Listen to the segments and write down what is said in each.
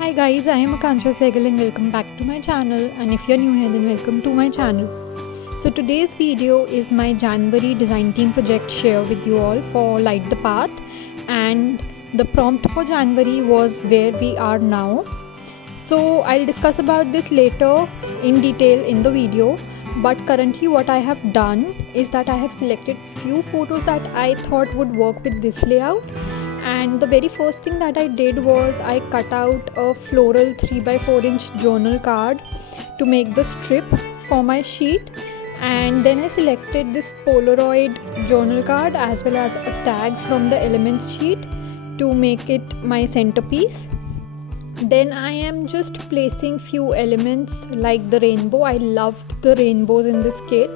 Hi guys, I am Akansha Sahgal and welcome back to my channel, and if you're new here then welcome to my channel. So today's video is my January design team project share with you all for Light the Path, and the prompt for January was where we are now. So I'll discuss about this later in detail in the video, but currently what I have done is that I have selected few photos that I thought would work with this layout. And the very first thing that I did was I cut out a floral 3x4 inch journal card to make the strip for my sheet, and then I selected this Polaroid journal card as well as a tag from the elements sheet to make it my centerpiece. Then I am just placing few elements like the rainbow. I loved the rainbows in this kit.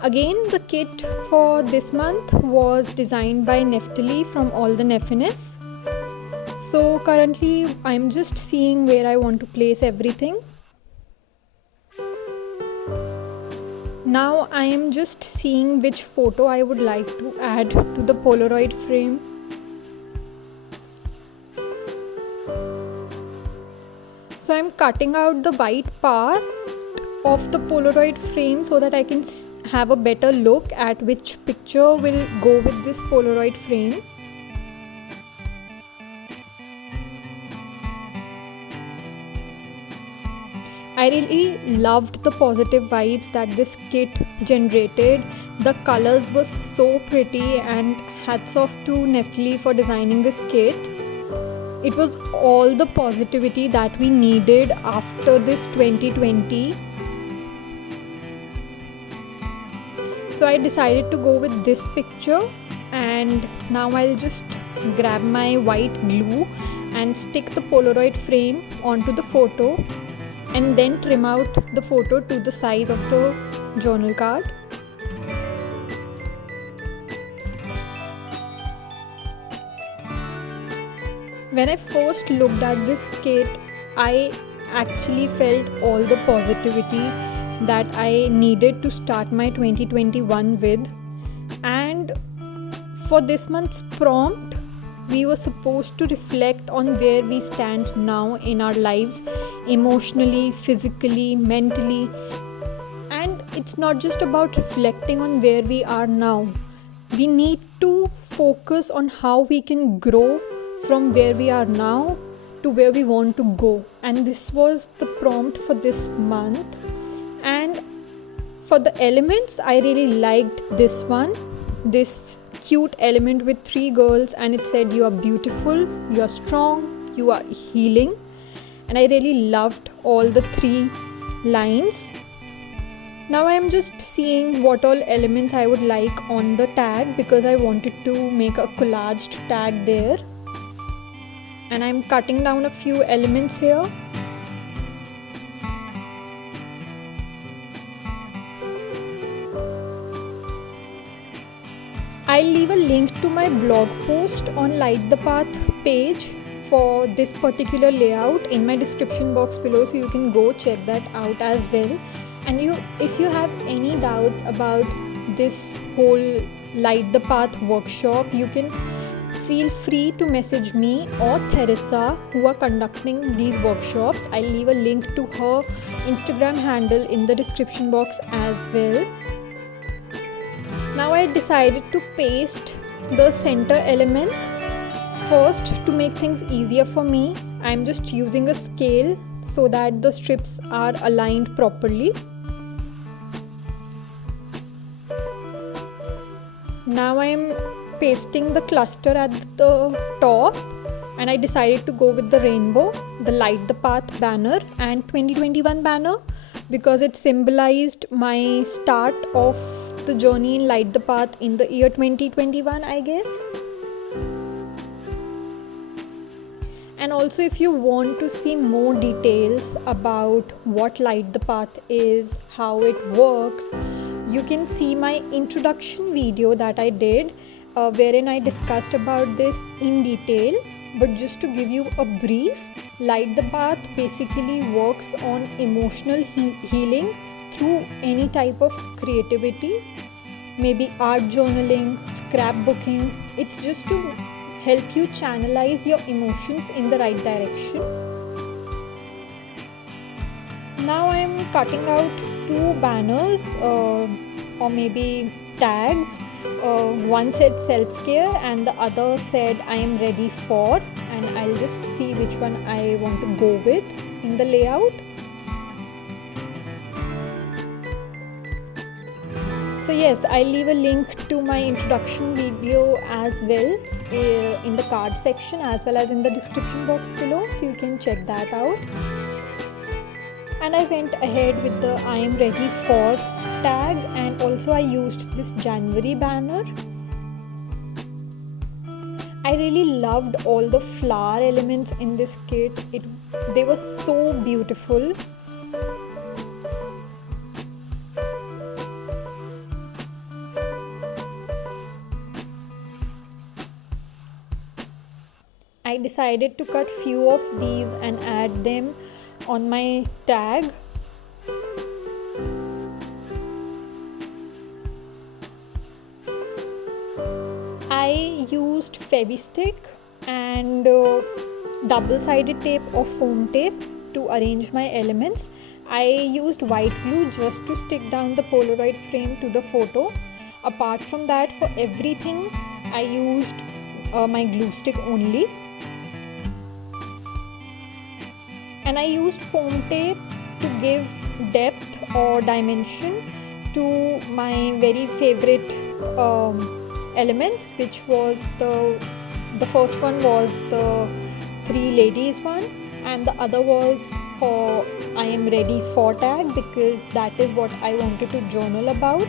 Again, the kit for this month was designed by Neftali from All the Neffiness. So currently I'm just seeing where I want to place everything. Now I am just seeing which photo I would like to add to the Polaroid frame. So I'm cutting out the white part of the Polaroid frame so that I can have a better look at which picture will go with this Polaroid frame. I really loved the positive vibes that this kit generated. The colors were so pretty, and hats off to Neftali for designing this kit. It was all the positivity that we needed after this 2020. So I decided to go with this picture, and now I'll just grab my white glue and stick the Polaroid frame onto the photo and then trim out the photo to the size of the journal card. When I first looked at this kit, I actually felt all the positivity that I needed to start my 2021 with. And for this month's prompt, we were supposed to reflect on where we stand now in our lives, emotionally, physically, mentally. And it's not just about reflecting on where we are now. We need to focus on how we can grow from where we are now to where we want to go. And this was the prompt for this month. And for the elements, I really liked this one, this cute element with 3 girls, and it said you are beautiful, you are strong, you are healing. And I really loved all the 3 lines. Now I am just seeing what all elements I would like on the tag, because I wanted to make a collaged tag there. And I'm cutting down a few elements here. I'll leave a link to my blog post on Light the Path page for this particular layout in my description box below, so you can go check that out as well. And if you have any doubts about this whole Light the Path workshop, you can feel free to message me or Theresa, who are conducting these workshops. I'll leave a link to her Instagram handle in the description box as well. Now I decided to paste the center elements. First, to make things easier for me, I'm just using a scale so that the strips are aligned properly. Now I'm pasting the cluster at the top, and I decided to go with the rainbow, the Light the Path banner and 2021 banner, because it symbolized my start of the journey in Light the Path in the year 2021, I guess. And also, if you want to see more details about what Light the Path is, how it works, you can see my introduction video that I did, wherein I discussed about this in detail. But just to give you a brief, Light the Path basically works on emotional healing through any type of creativity, maybe art journaling, scrapbooking. It's just to help you channelize your emotions in the right direction. Now I am cutting out 2 banners or maybe tags. One said self-care and the other said I am ready for, and I'll just see which one I want to go with in the layout. So yes, I'll leave a link to my introduction video as well in the card section as well as in the description box below, so you can check that out. And I went ahead with the I am ready for tag, and also I used this January banner. I really loved all the flower elements in this kit. They were so beautiful. I decided to cut few of these and add them on my tag. I used Fevistick and double-sided tape or foam tape to arrange my elements. I used white glue just to stick down the Polaroid frame to the photo. Apart from that, for everything I used my glue stick only. And I used foam tape to give depth or dimension to my very favorite elements, which was the first one was the 3 ladies one, and the other was for I am ready for tag, because that is what I wanted to journal about.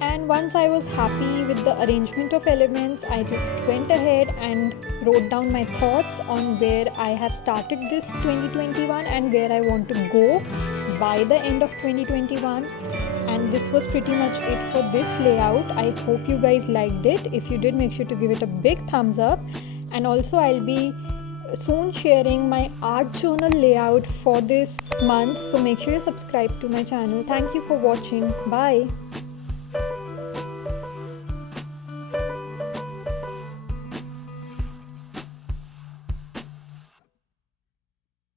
And once I was happy with the arrangement of elements, I just went ahead and wrote down my thoughts on where I have started this 2021 and where I want to go by the end of 2021. And this was pretty much it for this layout. I hope you guys liked it. If you did, make sure to give it a big thumbs up. And also I'll be soon sharing my art journal layout for this month, so make sure you subscribe to my channel. Thank you for watching. Bye.